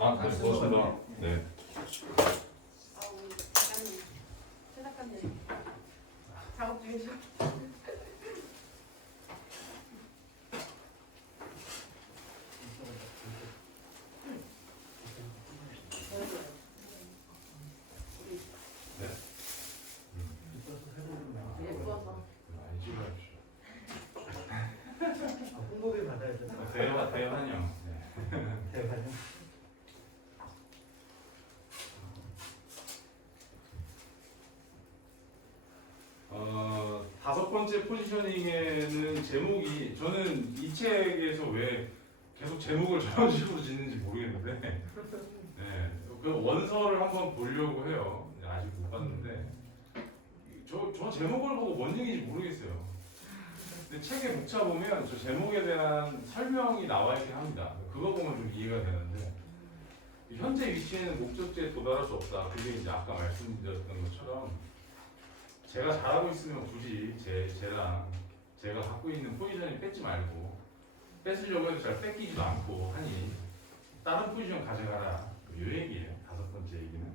아, 네, 고맙습니다. 네. 우리 작가님, 최 작가님 작업 중이셔. 네. 예뻐서. 많이 찍어주시죠. 홍보비 받아야 되나? 대환영. 네. 대관령. 다섯 번째 포지셔닝에는 제목이 저는 이 책에서 왜 계속 제목을 저런 식으로 짓는지 모르겠는데 네, 그 원서를 한번 보려고 해요. 아직 못 봤는데 저 제목을 보고 뭔 얘기인지 모르겠어요. 근데 책에 묵차 보면 저 제목에 대한 설명이 나와 있긴 합니다. 그거 보면 좀 이해가 되는데 현재 위치에는 목적지에 도달할 수 없다. 그게 이제 아까 말씀드렸던 것처럼 제가 잘하고 있으면 굳이 제가 갖고 있는 포지션을 뺏지 말고 뺏으려고 해도 잘 뺏기지도 않고 하니 다른 포지션 가져가라. 이 얘기예요. 다섯 번째 얘기는.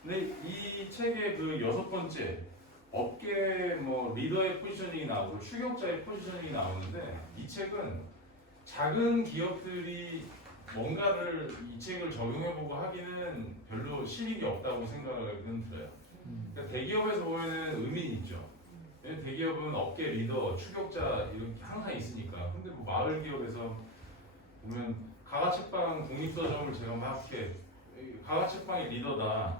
근데 이 책의 그 여섯 번째 업계 뭐 리더의 포지셔닝이 나오고 추격자의 포지셔닝이 나오는데 이 책은 작은 기업들이 뭔가를 이 책을 적용해보고 하기는 별로 실익이 없다고 생각은 들어요. 그러니까 대기업에서 보면은 의미는 있죠. 왜냐면 대기업은 업계 리더, 추격자 이런 게 항상 있으니까. 근데 뭐 마을 기업에서 보면 가가책방 국립서점을 제가 막 이렇게 가가책방의 리더다.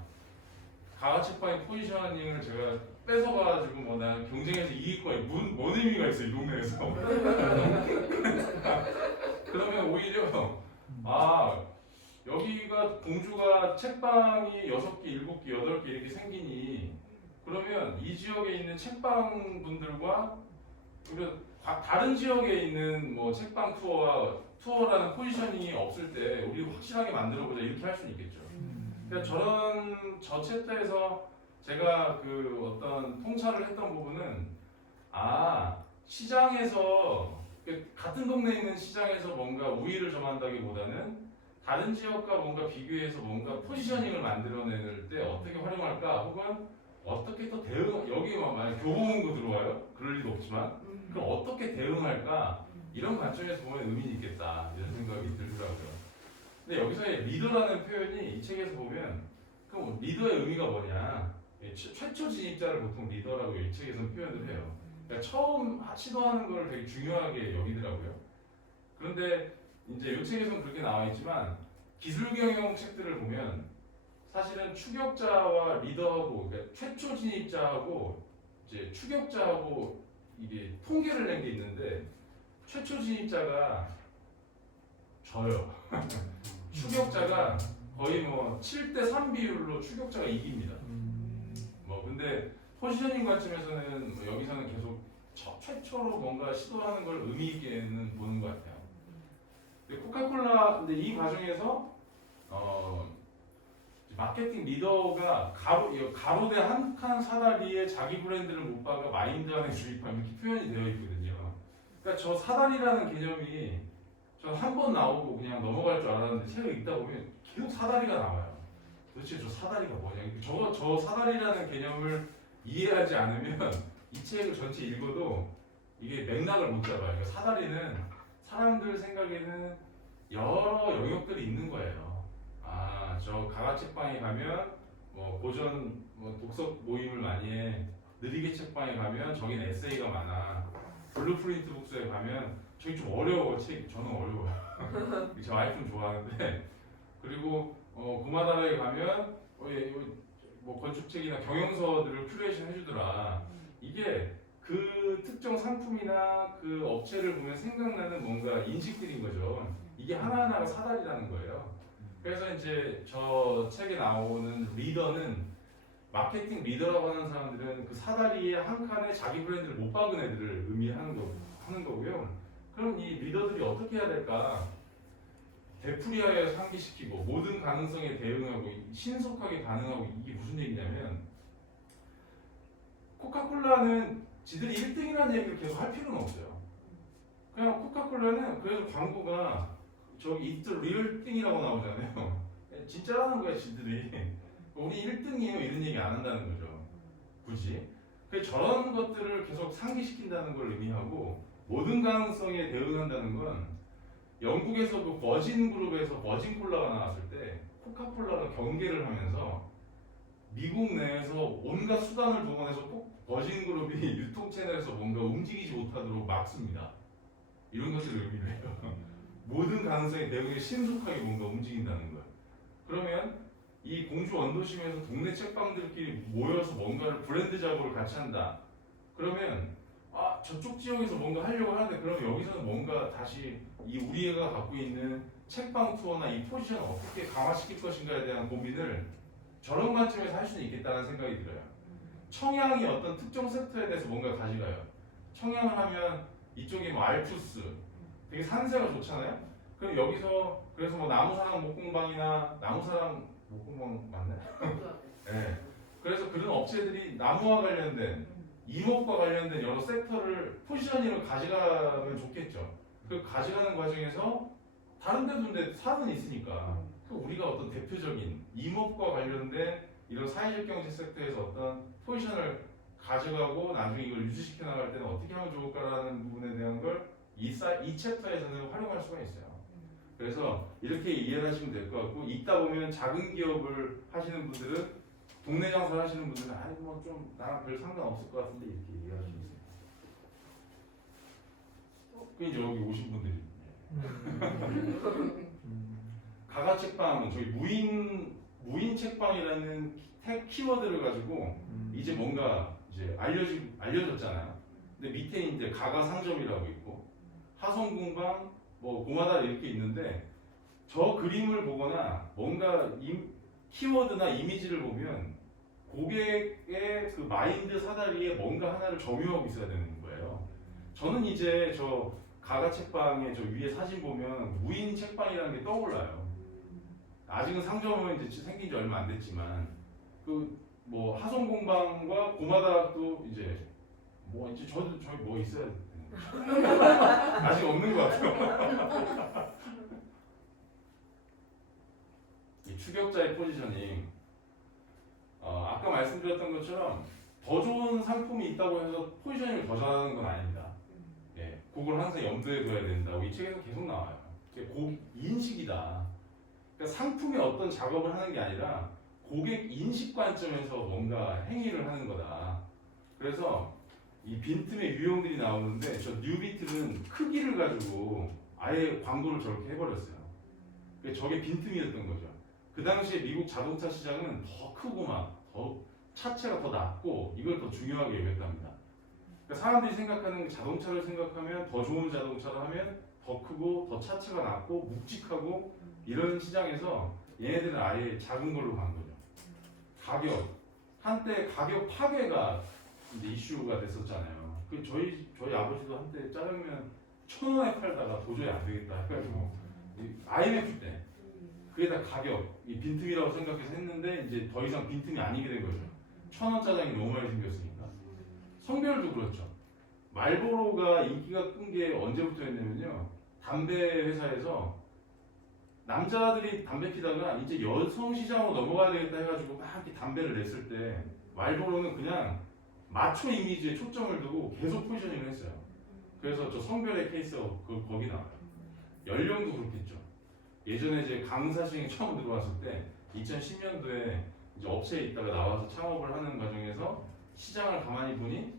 가가책방의 포지셔닝을 제가 뺏어가지고 뭐 난 경쟁에서 이길 거야. 뭔 의미가 있어 이 동네에서. 그러면 오히려 여기가 공주가 책방이 6개, 7개, 8개 이렇게 생기니 그러면 이 지역에 있는 책방 분들과 그리고 다른 지역에 있는 뭐 책방 투어라는 포지셔닝이 없을 때 우리 확실하게 만들어보자 이렇게 할 수는 있겠죠. 그러니까 저 챕터에서 제가 그 어떤 통찰을 했던 부분은 시장에서 같은 동네에 있는 시장에서 뭔가 우위를 점한다기보다는 다른 지역과 뭔가 비교해서 뭔가 포지셔닝을 만들어낼 때 어떻게 활용할까 혹은 어떻게 또 여기 만약 교보문고 들어와요? 그럴 리도 없지만 그럼 어떻게 대응할까 이런 관점에서 보면 의미는 있겠다 이런 생각이 들더라고요. 근데 여기서의 리더라는 표현이 이 책에서 보면 그럼 리더의 의미가 뭐냐 최초 진입자를 보통 리더라고 이 책에서는 표현을 해요. 그러니까 처음 시도하는 걸 되게 중요하게 여기더라고요. 그런데 이제 이 책에서는 그렇게 나와 있지만 기술 경영 책들을 보면 사실은 추격자와 리더하고 그러니까 최초 진입자하고 이제 추격자하고 이게 통계를 낸 게 있는데 최초 진입자가 져요. 추격자가 거의 뭐 7대3 비율로 추격자가 이깁니다. 뭐 근데 포지셔닝 관점에서는 뭐 여기서는 계속 최초로 뭔가 시도하는 걸 의미 있게는 보는 것 같아요. 근데 근데 이 과정에서 마케팅 리더가 가로대 한 칸 사다리에 자기 브랜드를 못 박아 마인드 안에 주입함 이렇게 표현이 되어 있거든요. 그러니까 저 사다리라는 개념이 전 한 번 나오고 그냥 넘어갈 줄 알았는데 책을 읽다 보면 계속 사다리가 나와요. 도대체 저 사다리가 뭐냐? 저 사다리라는 개념을 이해하지 않으면 이 책을 전체 읽어도 이게 맥락을 못 잡아요. 그러니까 사다리는 사람들 생각에는 여러 영역들이 있는 거예요. 저 가가책방에 가면 뭐 고전 독서 모임을 많이 해. 느리게 책방에 가면 저긴 에세이가 많아. 블루프린트 북스에 가면 저기 좀 어려워. 책 저는 어려워요. 제 와이프는 좋아하는데 그리고 고마다라에 가면 뭐 건축책이나 경영서들을 큐레이션 해주더라. 이게 그 특정 상품이나 그 업체를 보면 생각나는 뭔가 인식들인 거죠. 이게 하나하나가 사다리라는 거예요. 그래서 이제 저 책에 나오는 리더는 마케팅 리더라고 하는 사람들은 그 사다리의 한 칸에 자기 브랜드를 못 박은 애들을 의미하는 거고요. 그럼 이 리더들이 어떻게 해야 될까? 되풀이하여 상기시키고 모든 가능성에 대응하고 신속하게 반응하고 이게 무슨 얘기냐면 코카콜라는 지들이 1등이라는 얘기를 계속 할 필요는 없어요. 그냥 코카콜라는 그래서 광고가 저기 이들 리얼 띵이라고 나오잖아요. 진짜라는 거야 지들이. 우리 1등이에요 이런 얘기 안 한다는 거죠. 굳이. 그래서 저런 것들을 계속 상기시킨다는 걸 의미하고 모든 가능성에 대응한다는 건 영국에서 그 버진 그룹에서 버진 콜라가 나왔을 때 코카콜라가 경계를 하면서 미국 내에서 온갖 수단을 동원해서 꼭 버진 그룹이 유통 채널에서 뭔가 움직이지 못하도록 막습니다. 이런 것들을 의미를 해요. 모든 가능성에 대응해 신속하게 뭔가 움직인다는 거예요. 그러면 이 공주 원도심에서 동네 책방들끼리 모여서 뭔가를 브랜드 작업을 같이 한다. 그러면 저쪽 지역에서 뭔가 하려고 하는데 그럼 여기서는 뭔가 다시 이 우리 애가 갖고 있는 책방 투어나 이 포지션을 어떻게 강화시킬 것인가에 대한 고민을 저런 관점에서 할 수는 있겠다는 생각이 들어요. 청양이 어떤 특정 섹터에 대해서 뭔가 가져가요. 청양을 하면 이쪽이 뭐 알프스 되게 산세가 좋잖아요. 그럼 여기서 그래서 뭐 나무사랑 목공방이나 나무사랑 목공방 맞나요? 네. 그래서 그런 업체들이 나무와 관련된 임업과 관련된 여러 섹터를 포지셔닝을 가져가면 좋겠죠. 그 가져가는 과정에서 다른 데도 산은 있으니까 우리가 어떤 대표적인 임업과 관련된 이런 사회적 경제 섹터에서 어떤 포지션을 가져가고 나중에 이걸 유지시켜 나갈 때는 어떻게 하면 좋을까라는 부분에 대한 걸 이 챕터에서는 활용할 수가 있어요. 그래서 이렇게 이해를 하시면 될 것 같고 있다 보면 작은 기업을 하시는 분들은 동네 장사를 하시는 분들은 아니 뭐 좀 나랑 별 상관없을 것 같은데 이렇게 이해할 수 있어요. 그 이제 여기 오신 분들이 가가 책방은 저희 무인 책방이라는 키워드를 가지고 이제 뭔가 이제 알려졌잖아요. 근데 밑에 이제 가가 상점이라고 있고 하성공방 뭐 고마다 이렇게 있는데 저 그림을 보거나 뭔가 키워드나 이미지를 보면 고객의 그 마인드 사다리에 뭔가 하나를 점유하고 있어야 되는 거예요. 저는 이제 저 가가 책방에 저 위에 사진 보면 무인 책방이라는 게 떠올라요. 아직은 상점은 이제 생긴 지 얼마 안 됐지만 그 뭐 하성공방과 고마다도 이제 뭐 이제 저희 뭐 있어야 돼. 아직 없는 것 같아요. 이 추격자의 포지셔닝. 아까 말씀드렸던 것처럼 더 좋은 상품이 있다고 해서 포지셔닝을 더 잘하는 건 아닙니다. 예, 그걸 항상 염두에 둬야 된다고 이 책에서 계속 나와요. 인식이다. 그러니까 상품의 어떤 작업을 하는 게 아니라 고객 인식 관점에서 뭔가 행위를 하는 거다. 그래서 이 빈틈의 유형들이 나오는데 저 뉴비틀은 크기를 가지고 아예 광고를 저렇게 해버렸어요. 그러니까 저게 빈틈이었던 거죠. 그 당시에 미국 자동차 시장은 더 크고 더 차체가 더 낮고 이걸 더 중요하게 여겼답니다. 그러니까 사람들이 생각하는 자동차를 생각하면 더 좋은 자동차를 하면 더 크고 더 차체가 낮고 묵직하고 이런 시장에서 얘네들은 아예 작은 걸로 간 거죠. 한때 가격 파괴가 이제 이슈가 됐었잖아요. 그 저희 아버지도 한때 짜장면 1,000원에 팔다가 도저히 안 되겠다 해가지고 IMF 때 그게 다 가격 이 빈틈이라고 생각해서 했는데 이제 더 이상 빈틈이 아니게 된 거죠. 1,000원 짜장이 너무 많이 생겼으니까. 성별도 그렇죠. 말보로가 인기가 끈 게 언제부터였냐면요. 담배 회사에서 남자들이 담배 피다가 이제 여성 시장으로 넘어가야 되겠다 해가지고 막 이렇게 담배를 냈을 때 말보로는 그냥 마초 이미지에 초점을 두고 계속 포지셔닝을 했어요. 그래서 저 성별의 케이스가 거기 나와요. 연령도 그렇겠죠. 예전에 이제 강사시행이 처음 들어왔을 때 2010년도에 이제 업체에 있다가 나와서 창업을 하는 과정에서 시장을 가만히 보니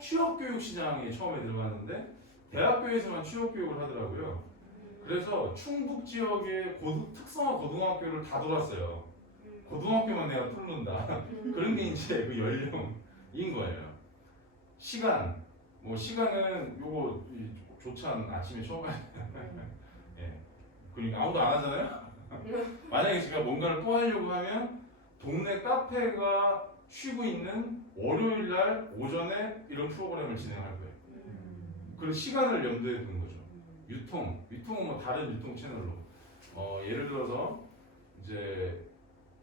취업교육 시장에 처음에 들어갔는데 대학교에서만 취업교육을 하더라고요. 그래서 충북 지역의 특성화 고등학교를 다 돌았어요. 고등학교만 내가 뚫는다. 그런 게 이제 그 연령인 거예요. 시간은 요거 조찬 아침에 처음 가요. 예. 그러니까 아무도 안 하잖아요. 만약에 제가 뭔가를 또 하려고 하면 동네 카페가 쉬고 있는 월요일 날 오전에 이런 프로그램을 진행할 거예요. 그런 시간을 염두에 두는 거죠. 유통은 뭐 다른 유통 채널로. 예를 들어서 이제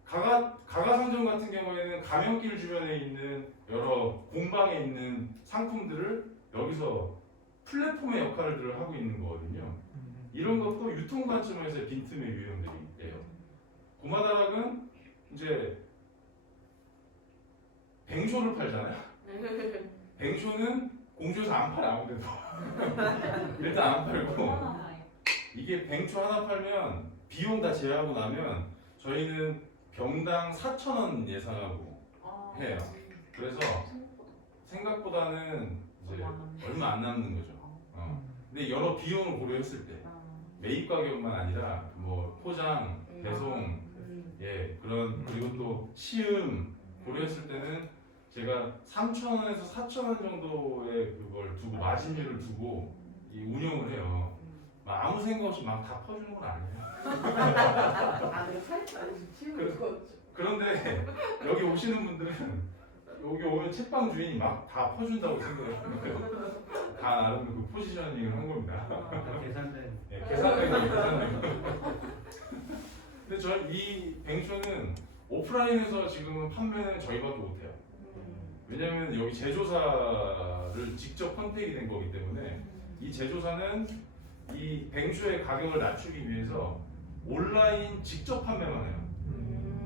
가가 상점 같은 경우에는 가면길 주변에 있는 여러 공방에 있는 상품들을 여기서 플랫폼의 역할을 하고 있는 거거든요. 이런 것도 유통 관점에서의 빈틈의 유형들이에요. 고마다락은 이제 뱅쇼를 팔잖아요. 뱅쇼는 공주에서 안 팔아 아무데도. 일단 안 팔고 이게 뱅쇼 하나 팔면 비용 다 제하고 나면 저희는 병당 4,000원 예상하고 해요. 그래서 생각보다는 이제 얼마 안 남는 거죠. 근데 여러 비용을 고려했을 때 매입 가격만 아니라 뭐 포장, 배송, 예 그런 그리고 또 시음 고려했을 때는 제가 3,000원에서 4,000원 정도의 그걸 두고 마진율을 두고 이 운영을 해요. 막 아무 생각 없이 막 다 퍼주는 건 아니에요. 아, 내가 살짝 치우는 거. 그런데 여기 오시는 분들은 여기 오면 책방 주인이 막 다 퍼준다고 생각을 하는 거예요. 다 나름 그 포지셔닝을 한 겁니다. 다 계산된. 예, 계산된 거, 계산된 거. 근데 저 이 뱅쇼는 오프라인에서 지금 판매는 저희밖에 못해요. 왜냐면 여기 제조사를 직접 컨택이 된 거기 때문에 이 제조사는 이 뱅쇼의 가격을 낮추기 위해서 온라인 직접 판매만 해요.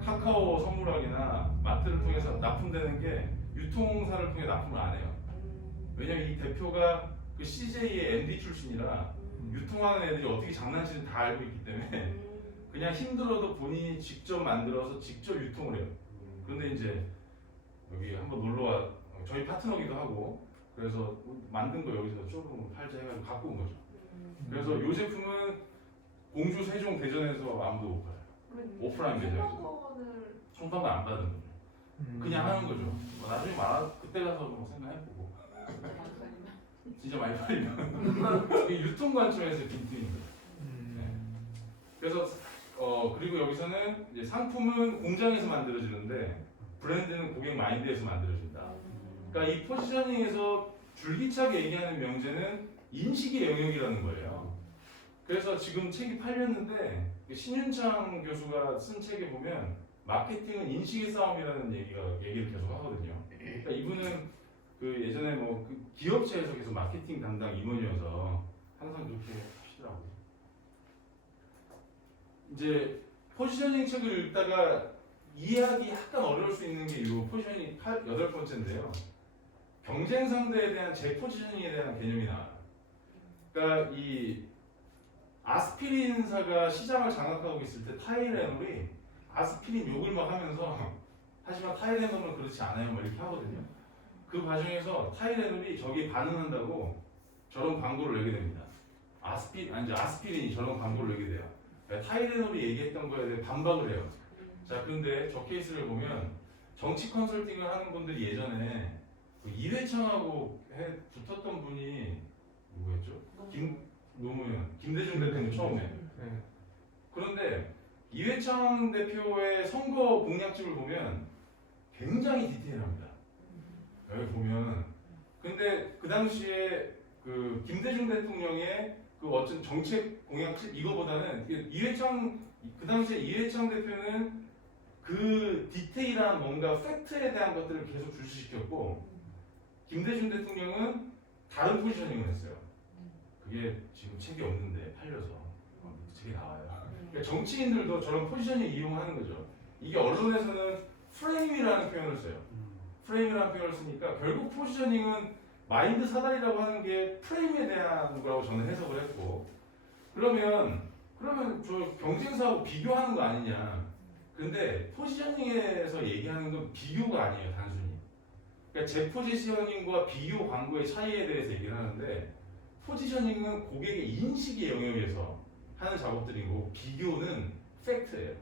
카카오 선물하기나 마트를 통해서 납품되는 게 유통사를 통해 납품을 안 해요. 왜냐면 이 대표가 그 CJ의 MD 출신이라 유통하는 애들이 어떻게 장난치는지 다 알고 있기 때문에 그냥 힘들어도 본인이 직접 만들어서 직접 유통을 해요. 그런데 이제 여기 한번 놀러와 저희 파트너기도 하고 그래서 만든 거 여기서 조금 팔자 해가지고 갖고 온 거죠. 그래서 이 제품은 공주, 세종, 대전에서 아무도 못 팔아요. 오프라인 매장에서 총판도 안 받는 거죠. 그냥 하는 거죠. 뭐 나중에 그때 가서 뭐 생각해보고 진짜 많이 팔리면 이게 유통 관점에서 빈틈인 거예요. 네. 그래서 그리고 여기서는 이제 상품은 공장에서 만들어지는데 브랜드는 고객 마인드에서 만들어진다. 그러니까 이 포지셔닝에서 줄기차게 얘기하는 명제는 인식의 영역이라는 거예요. 그래서 지금 책이 팔렸는데 신윤창 교수가 쓴 책에 보면 마케팅은 인식의 싸움이라는 얘기를 계속 하거든요. 그러니까 이분은 그 예전에 그 기업체에서 계속 마케팅 담당 임원이어서 항상 그렇게 하시더라고요. 이제 포지셔닝 책을 읽다가 이해하기 약간 어려울 수 있는 게 이 포지셔닝 8번째인데요. 경쟁 상대에 대한 재포지셔닝에 대한 개념이 나와요. 그러니까 이 아스피린사가 시장을 장악하고 있을 때 타이레놀이 아스피린 욕을 막 하면서 하지만 타이레놀은 그렇지 않아요 막 이렇게 하거든요. 그 과정에서 타이레놀이 저기 반응한다고 저런 광고를 내게 됩니다. 아스피린이 저런 광고를 내게 돼요. 그러니까 타이레놀이 얘기했던 거에 대해 반박을 해요. 자, 근데 저 케이스를 보면 정치 컨설팅을 하는 분들이 예전에 그 이회창하고 붙었던 분이 누구였죠? 노무현, 김대중 대통령 처음에. 네. 그런데 이회창 대표의 선거 공약집을 보면 굉장히 디테일합니다. 여기 보면 근데 그 당시에 그 김대중 대통령의 그 어떤 정책 공약집 이거보다는 그 당시에 이회창 대표는 그 디테일한 뭔가 팩트에 대한 것들을 계속 주시시켰고 김대중 대통령은 다른 포지셔닝을 했어요. 그게 지금 책이 없는데 팔려서 책이 나와요. 그러니까 정치인들도 저런 포지셔닝 이용하는 거죠. 이게 언론에서는 프레임이라는 표현을 써요. 프레임이라는 표현을 쓰니까 결국 포지셔닝은 마인드 사다리라고 하는 게 프레임에 대한 거라고 저는 해석을 했고 그러면 저 경쟁사하고 비교하는 거 아니냐. 근데 포지셔닝에서 얘기하는 건 비교가 아니에요, 단순히. 그러니까 제 포지셔닝과 비교 광고의 차이에 대해서 얘기를 하는데 포지셔닝은 고객의 인식의 영역에서 하는 작업들이고 비교는 팩트예요.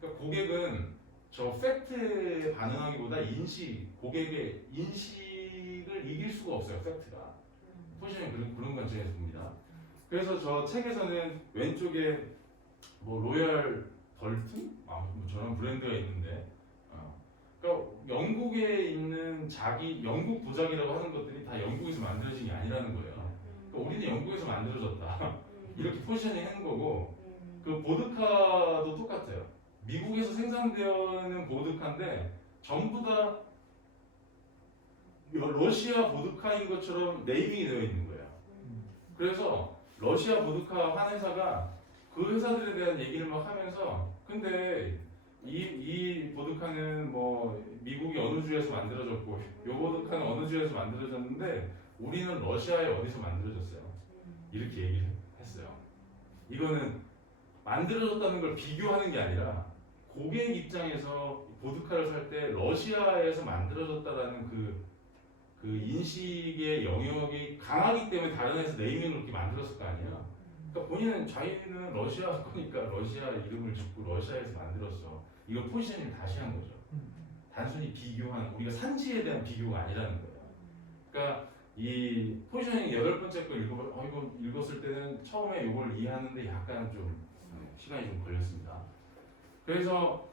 그러니까 고객은 저 팩트에 반응하기보다 고객의 인식을 이길 수가 없어요, 팩트가. 포지셔닝 그런 관점에서 봅니다. 그래서 저 책에서는 왼쪽에 뭐 로얄 벌튼? 뭐 저런 브랜드가 있는데 그러니까 영국에 있는 영국 도자기라고 하는 것들이 다 영국에서 만들어진 게 아니라는 거예요. 그러니까 우리는 영국에서 만들어졌다. 이렇게 포지셔닝 하는 거고 그 보드카도 똑같아요. 미국에서 생산되는 보드카인데 전부 다 러시아 보드카인 것처럼 네이밍이 되어 있는 거예요. 그래서 러시아 보드카 한 회사가 그 회사들에 대한 얘기를 막 하면서 근데 이 보드카는 뭐 미국이 어느 주에서 만들어졌고 요 보드카는 어느 주에서 만들어졌는데 우리는 러시아에 어디서 만들어졌어요. 이렇게 얘기를 했어요. 이거는 만들어졌다는 걸 비교하는 게 아니라 고객 입장에서 보드카를 살 때 러시아에서 만들어졌다라는 그 인식의 영역이 강하기 때문에 다른 회사 네이밍을 그렇게 만들었을 거 아니에요. 그러니까 본인은 자기는 러시아 거니까 러시아 이름을 짓고 러시아에서 만들었어. 이거 포지셔닝을 다시 한 거죠. 단순히 비교하는 우리가 산지에 대한 비교가 아니라는 거예요. 그러니까 이 포지셔닝 8번째 걸 이거 읽었을 때는 처음에 이걸 이해하는데 약간 좀 시간이 좀 걸렸습니다. 그래서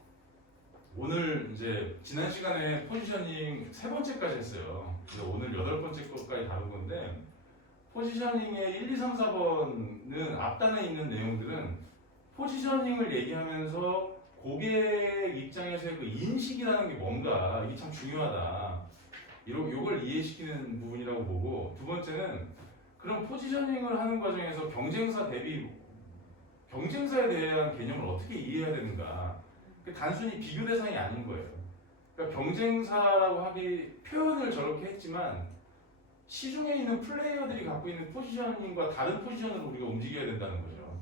오늘 이제 지난 시간에 포지셔닝 3번째까지 했어요. 그래서 오늘 8번째 것까지 다룬 건데 포지셔닝의 1, 2, 3, 4번은 앞단에 있는 내용들은 포지셔닝을 얘기하면서 고객 입장에서의 그 인식이라는 게 뭔가 이게 참 중요하다. 요걸 이해시키는 부분이라고 보고 두 번째는 그런 포지셔닝을 하는 과정에서 경쟁사 대비 경쟁사에 대한 개념을 어떻게 이해해야 되는가. 단순히 비교 대상이 아닌 거예요. 그러니까 경쟁사라고 하기 표현을 저렇게 했지만 시중에 있는 플레이어들이 갖고 있는 포지셔닝과 다른 포지션으로 우리가 움직여야 된다는 거죠.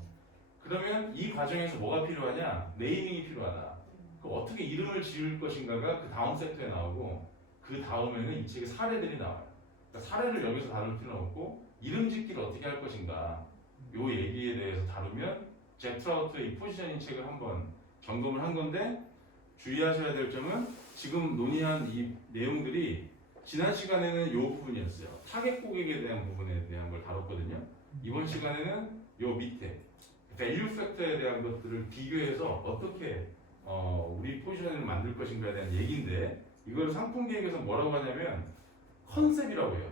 그러면 이 과정에서 뭐가 필요하냐? 네이밍이 필요하다. 그 어떻게 이름을 지을 것인가가 그 다음 섹터에 나오고 그 다음에는 이 책에 사례들이 나와요. 그러니까 사례를 여기서 다룰 필요는 없고 이름 짓기를 어떻게 할 것인가 요 얘기에 대해서 다루면 잭 트라우트의 이 포지셔닝 책을 한번 점검을 한 건데 주의하셔야 될 점은 지금 논의한 이 내용들이 지난 시간에는 이 부분이었어요. 타겟 고객에 대한 부분에 대한 걸 다뤘거든요. 이번 시간에는 이 밑에 밸류 팩터에 대한 것들을 비교해서 어떻게 우리 포지셔닝을 만들 것인가에 대한 얘기인데 이걸 상품 계획에서 뭐라고 하냐면 컨셉이라고 해요.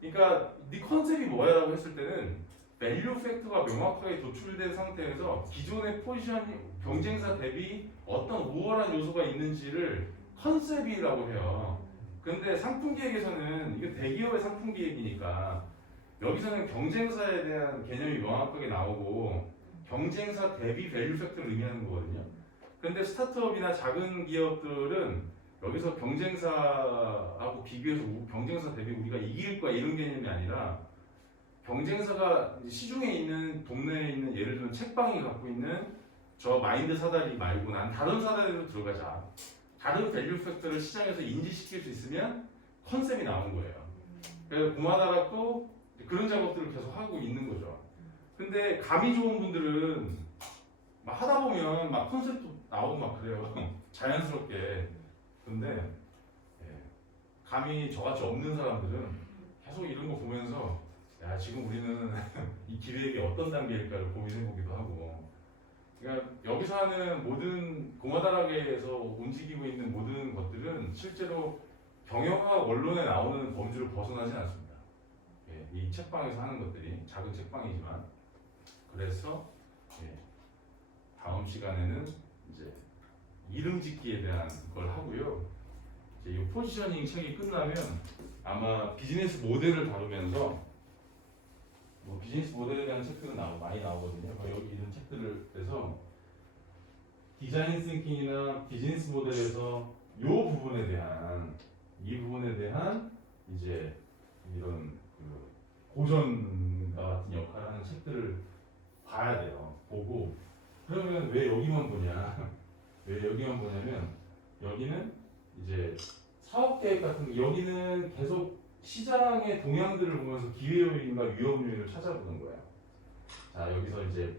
그러니까 네 컨셉이 뭐야라고 했을 때는 밸류 팩터가 명확하게 도출된 상태에서 기존의 포지셔닝 경쟁사 대비 어떤 우월한 요소가 있는지를 컨셉이라고 해요. 근데 상품 기획에서는 이게 대기업의 상품 기획이니까 여기서는 경쟁사에 대한 개념이 명확하게 나오고 경쟁사 대비 밸류 팩터를 의미하는 거거든요. 근데 스타트업이나 작은 기업들은 여기서 경쟁사하고 비교해서 경쟁사 대비 우리가 이길 거야 이런 개념이 아니라 경쟁사가 시중에 있는 동네에 있는 예를 들면 책방이 갖고 있는 저 마인드 사다리 말고 난 다른 사다리로 들어가자. 다른 밸류 팩터를 시장에서 인지시킬 수 있으면 컨셉이 나온 거예요. 그래서 고마다락도 그런 작업들을 계속 하고 있는 거죠. 근데 감이 좋은 분들은 막 하다 보면 막 컨셉도 나오고 막 그래요. 자연스럽게. 근데 감이 저같이 없는 사람들은 계속 이런 거 보면서 야 지금 우리는 이 기획이 어떤 단계일까를 고민해보기도 하고 그러니까 여기서 하는 모든 고마다락에서 움직이고 있는 모든 것들은 실제로 경영학 원론에 나오는 범주를 벗어나지 않습니다. 이 책방에서 하는 것들이 작은 책방이지만 그래서 다음 시간에는 이제 이름 짓기에 대한 걸 하고요. 이제 이 포지셔닝 책이 끝나면 아마 비즈니스 모델을 다루면서 뭐 비즈니스 모델에 대한 책들은 많이 나오거든요. 여기 이런 책들을 해서 디자인 싱킹이나 비즈니스 모델에서 이 부분에 대한 이제 이런 그 고전과 같은 역할을 하는 책들을 봐야 돼요. 보고 그러면 왜 여기만 보냐? 왜 여기만 보냐면 여기는 이제 사업 계획 같은 거 여기는 계속 시장의 동향들을 보면서 기회 요인과 위험 요인을 찾아보는 거야. 자 여기서 이제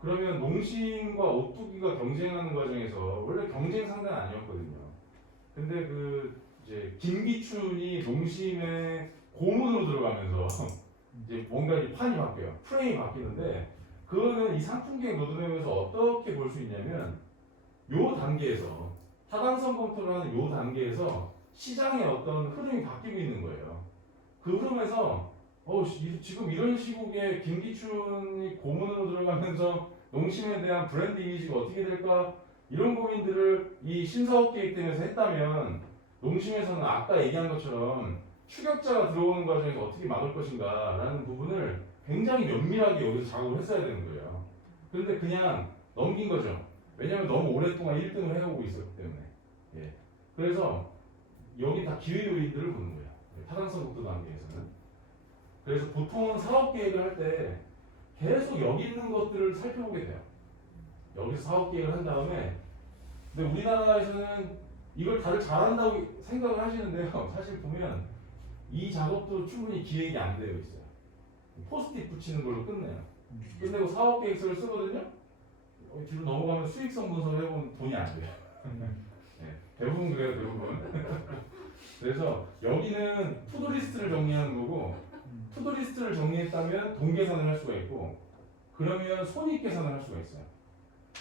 그러면 농심과 오뚜기가 경쟁하는 과정에서 원래 경쟁 상대는 아니었거든요. 근데 그 이제 김기춘이 농심의 고문으로 들어가면서 이제 뭔가 이 판이 바뀌어요. 프레임이 바뀌는데 그거는 이 상품 계획 로드맵에서 어떻게 볼 수 있냐면 요 단계에서 타당성 검토를 하는 요 단계에서 시장의 어떤 흐름이 바뀌고 있는 거예요. 그 흐름에서 지금 이런 시국에 김기춘이 고문으로 들어가면서 농심에 대한 브랜드 이미지가 어떻게 될까 이런 고민들을 이 신사업 계획팀에서 했다면 농심에서는 아까 얘기한 것처럼 추격자가 들어오는 과정에서 어떻게 막을 것인가 라는 부분을 굉장히 면밀하게 여기서 작업을 했어야 되는 거예요. 그런데 그냥 넘긴 거죠. 왜냐하면 너무 오랫동안 1등을 해오고 있었기 때문에. 예. 그래서 여기 다 기회 요인들을 보는 거예요. 타당성 속도 단계에서는. 그래서 보통은 사업 계획을 할 때 계속 여기 있는 것들을 살펴보게 돼요. 여기서 사업 계획을 한 다음에, 근데 우리나라에서는 이걸 다들 잘한다고 생각을 하시는데요. 사실 보면 이 작업도 충분히 기획이 안 되어 있어요. 포스트잇 붙이는 걸로 끝내요. 끝내고 사업 계획서를 쓰거든요. 뒤로 넘어가면 수익성 분석을 해보면 돈이 안 돼요. 네, 대부분 그래요, 대부분. 그래서 여기는 투두리스트를 정리하는 거고, 투두리스트를 정리했다면 돈 계산을 할 수가 있고, 그러면 손익 계산을 할 수가 있어요.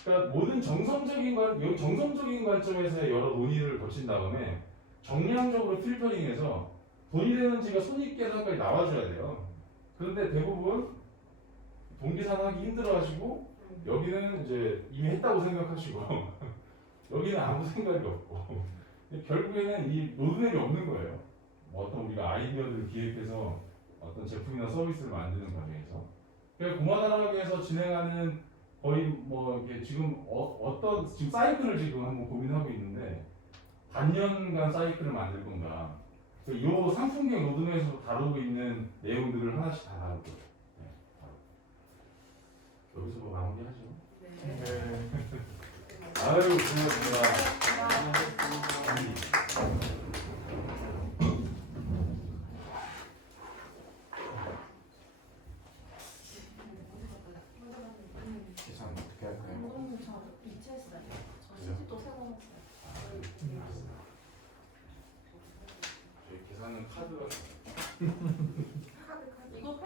그러니까 모든 여기 정성적인 관점에서의 여러 논의를 거친 다음에 정량적으로 필터링해서 돈이 되는지가 손익 계산까지 나와줘야 돼요. 그런데 대부분 돈 계산하기 힘들어하시고 여기는 이제 이미 했다고 생각하시고 여기는 아무 생각이 없고 결국에는 이 로드맵이 없는 거예요. 뭐 어떤 우리가 아이디어들을 기획해서 어떤 제품이나 서비스를 만드는 과정에서 그러니까 공화단학에서 진행하는 거의 뭐 이게 지금 어떤 지금 사이클을 지금 한번 고민하고 있는데 반년간 사이클을 만들 건가. 이 상품경 로드맵에서 다루고 있는 내용들을 하나씩 다 다룰 거예요. 네, 여기서 뭐 마무리하죠. 네. 아유 고맙습니다. 계산 어떻게 할까요? 이체했어요. 저 CG도 새거 먹어요. 저희 계산은 카드가 이것도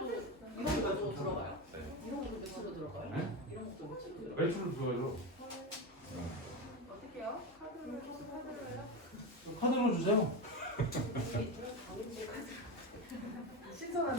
이런 것도 들어가요? 네. 이런 것도 매출로 들어가요? 네? 이런 것도 매출로 들어가요? 매출을 줘야죠. 어떻게 해요? 카드를 해요? 카드로 주세요. 신선한